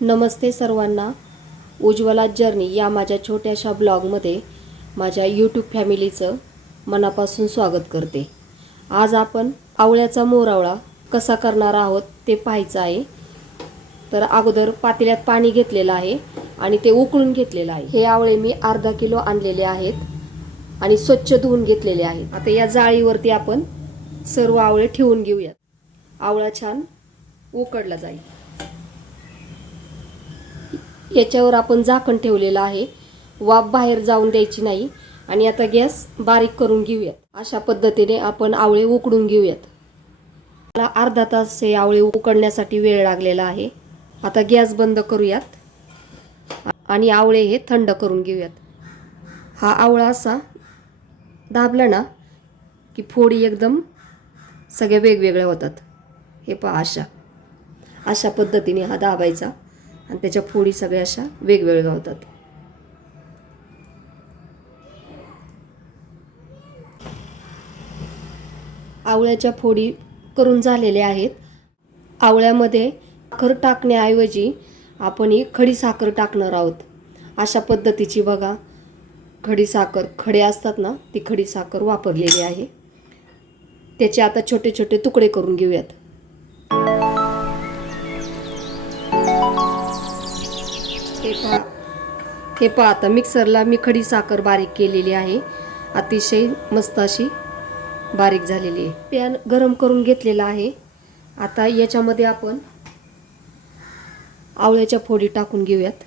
नमस्ते सर्वांना. उज्ज्वला जर्नी या माझ्या छोट्याशा ब्लॉगमध्ये माझ्या यूट्यूब फॅमिलीचं मनापासून स्वागत करते. आज आपण आवळ्याचा मोरावळा कसा करणार आहोत ते पाहायचं आहे. तर अगोदर पातेल्यात पाणी घेतलेलं आहे आणि ते उकळून घेतलेलं आहे. हे आवळे मी अर्धा किलो आणलेले आहेत आणि स्वच्छ धुवून घेतलेले आहेत. आता या जाळीवरती आपण सर्व आवळे ठेवून घेऊयात. आवळा छान उकडला जाईल. त्याच्यावर आपण झाकण ठेवलेलं आहे. वाफ बाहेर जाऊन द्यायची नाही. आणि आता गॅस बारीक करून घेऊयात. अशा पद्धतीने आपण आवळे उकडून घेऊयात. मला अर्धा तास हे आवळे उकडण्यासाठी वेळ लागलेला आहे. आता गॅस बंद करूयात. आणि आवळे हे थंड करून घेऊयात. हा आवळा असा दाबला ना की फोडी एकदम सगळ्या वेगवेगळ्या होतात. हे पहा अशा. अशा पद्धतीने हा दाबायचा. आणि त्याच्या फोडी सगळ्या अशा वेगवेगळ्या होतात. आवळ्याच्या फोडी करून झालेल्या आहेत. आवळ्यामध्ये साखर टाकण्याऐवजी आपण ही खडी साखर टाकणार आहोत. अशा पद्धतीची बघा. खडी साखर खडे असतात ना ती खडी साखर वापरलेली आहे. त्याचे आता छोटे छोटे तुकडे करून घेऊयात. हे पहा हे पहा आता मिक्सरला मी खडी साखर बारीक केलेली आहे. अतिशय मस्त अशी बारीक झालेली आहे. पॅन गरम करून घेतलेला आहे. आता याच्यामध्ये आपण आवळ्याच्या फोडी टाकून घेऊयात.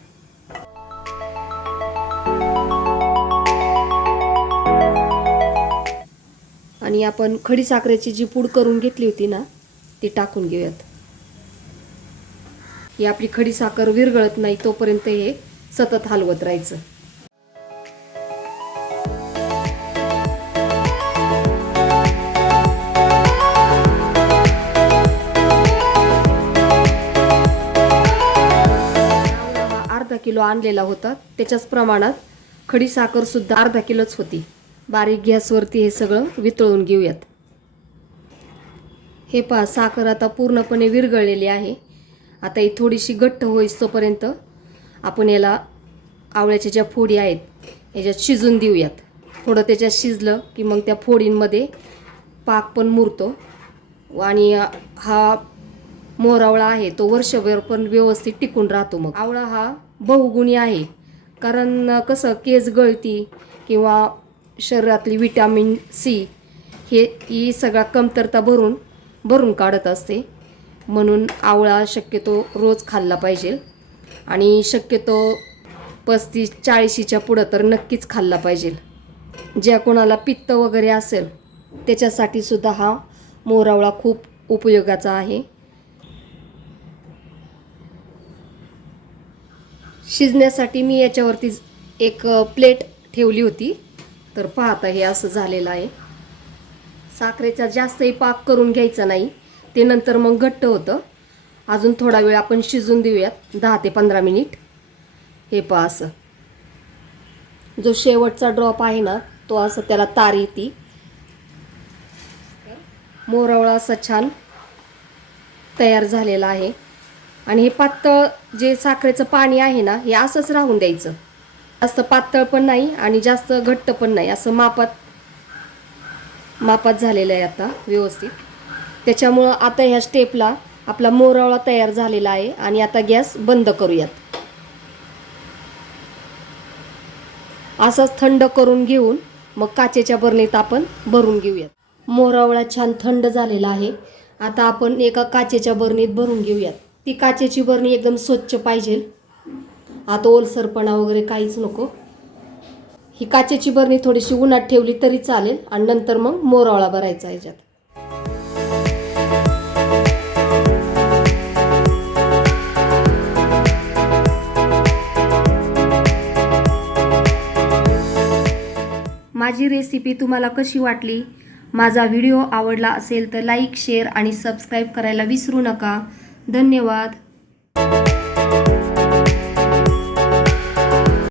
आणि आपण खडी साखरेची जी पूड करून घेतली होती ना ती टाकून घेऊयात. की आपली खडी साखर विरघळत नाही तोपर्यंत हे सतत हलवत राहायचं. अर्धा किलो आणलेला होता. त्याच्याच प्रमाणात खडी साखर सुद्धा अर्धा किलोच होती. बारीक गॅसवरती हे सगळं वितळून घेऊयात. हे पहा साखर आता पूर्णपणे विरघळलेली आहे. आता ही थोडीशी घट्ट होईस्तोपर्यंत आपण याला आवळ्याच्या ज्या फोडी आहेत याच्यात शिजून देऊयात. थोडं त्याच्यात शिजलं की मग त्या फोडींमध्ये पाक पण मुरतो. आणि हा मोरावळा आहे तो वर्षभर पण व्यवस्थित टिकून राहतो मग. आवळा हा बहुगुणी आहे कारण कसं केस गळती किंवा शरीरातली विटॅमिन सी हे ही सगळा कमतरता भरून भरून काढत असते. म्हणून आवळा शक्यतो रोज खाल्ला पाहिजे. आणि शक्यतो पस्तीस चाळीशीच्या पुढं तर नक्कीच खाल्ला पाहिजे. ज्या कोणाला पित्त वगैरे असेल त्याच्यासाठी सुद्धा हा मोरावळा खूप उपयोगाचा आहे. शिजण्यासाठी मी याच्यावरती एक प्लेट ठेवली होती. तर पाहता हे असं झालेलं आहे. साखरेचा जास्तही पाक करून घ्यायचा नाही. ते नंतर मग घट्ट होतं. अजून थोडा वेळ आपण शिजून देऊयात. दहा ते पंधरा मिनिट. हे पहा असं. जो शेवटचा ड्रॉप आहे ना तो असं त्याला तार येते. मोरावळा असा छान तयार झालेला आहे. आणि हे पातळ जे साखरेचं पाणी आहे ना हे असंच राहून द्यायचं. जास्त पातळ पण नाही आणि जास्त घट्ट पण नाही. असं मापात मापात झालेलं आहे आता व्यवस्थित. त्याच्यामुळं आता ह्या स्टेपला आपला मोरावळा तयार झालेला आहे आणि आता गॅस बंद करूयात. असंच थंड करून घेऊन मग काचेच्या बरणीत आपण भरून घेऊयात. मोरावळा छान थंड झालेला आहे. आता आपण एका काचेच्या बरणीत भरून घेऊयात. ती काचेची बरणी एकदम स्वच्छ पाहिजे. आता ओलसरपणा वगैरे काहीच नको. ही काचेची बरणी थोडीशी उन्हात ठेवली तरी चालेल आणि नंतर मग मोरावळा भरायचा ह्याच्यात माझी रेसिपी तुम्हाला कशी वाटली? माझा व्हिडिओ आवडला असेल तर लाईक शेअर आणि सबस्क्राईब करायला विसरू नका. धन्यवाद.